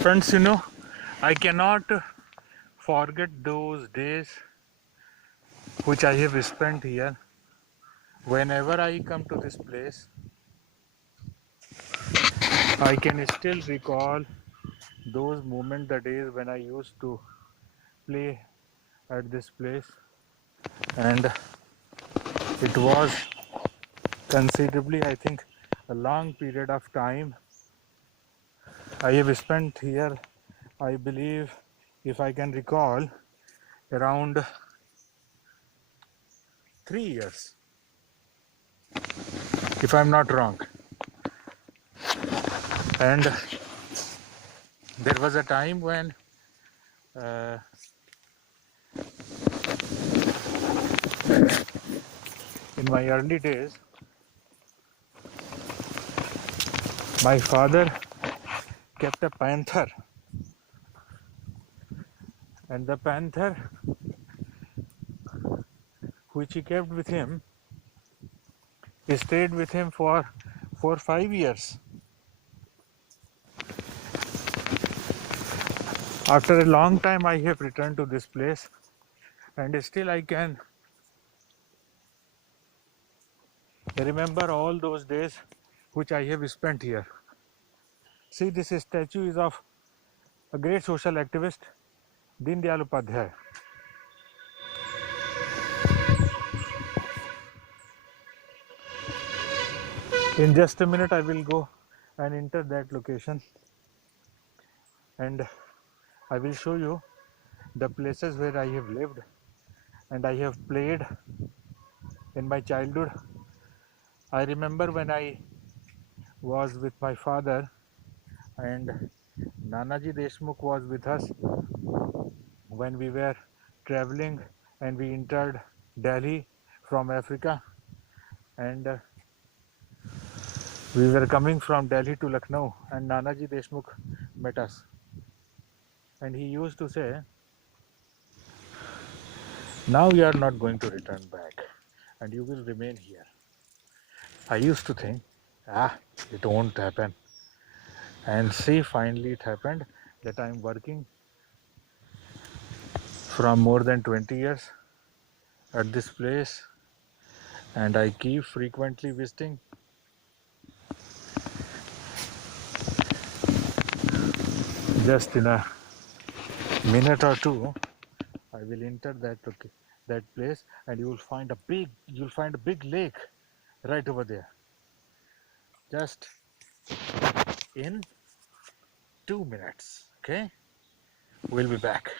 Friends, I cannot forget those days which I have spent here. Whenever I come to this place, I can still recall those moments, the days when I used to play at this place, and it was considerably, I think, a long period of time I have spent here. I believe, if I can recall, around 3 years, if I'm not wrong. And there was a time when uh, in my early days, my father kept a panther, and the panther which he kept with him, he stayed with him for 5 years. After a long time, I have returned to this place, and still I can remember all those days which I have spent here. See, this statue is of a great social activist, Deen Dayal Upadhyay. In just a minute, I will go and enter that location, and I will show you the places where I have lived and I have played in my childhood. I remember when I was with my father and Nanaji Deshmukh was with us when we were traveling and we entered Delhi from Africa, and we were coming from Delhi to Lucknow, and Nanaji Deshmukh met us, and he used to say, now you are not going to return back and you will remain here. I used to think, it won't happen. And see, finally it happened that I'm working from more than 20 years at this place, and I keep frequently visiting. Just in a minute or two, I will enter that place, and you'll find a big lake right over there. Just in 2 minutes, okay? We'll be back.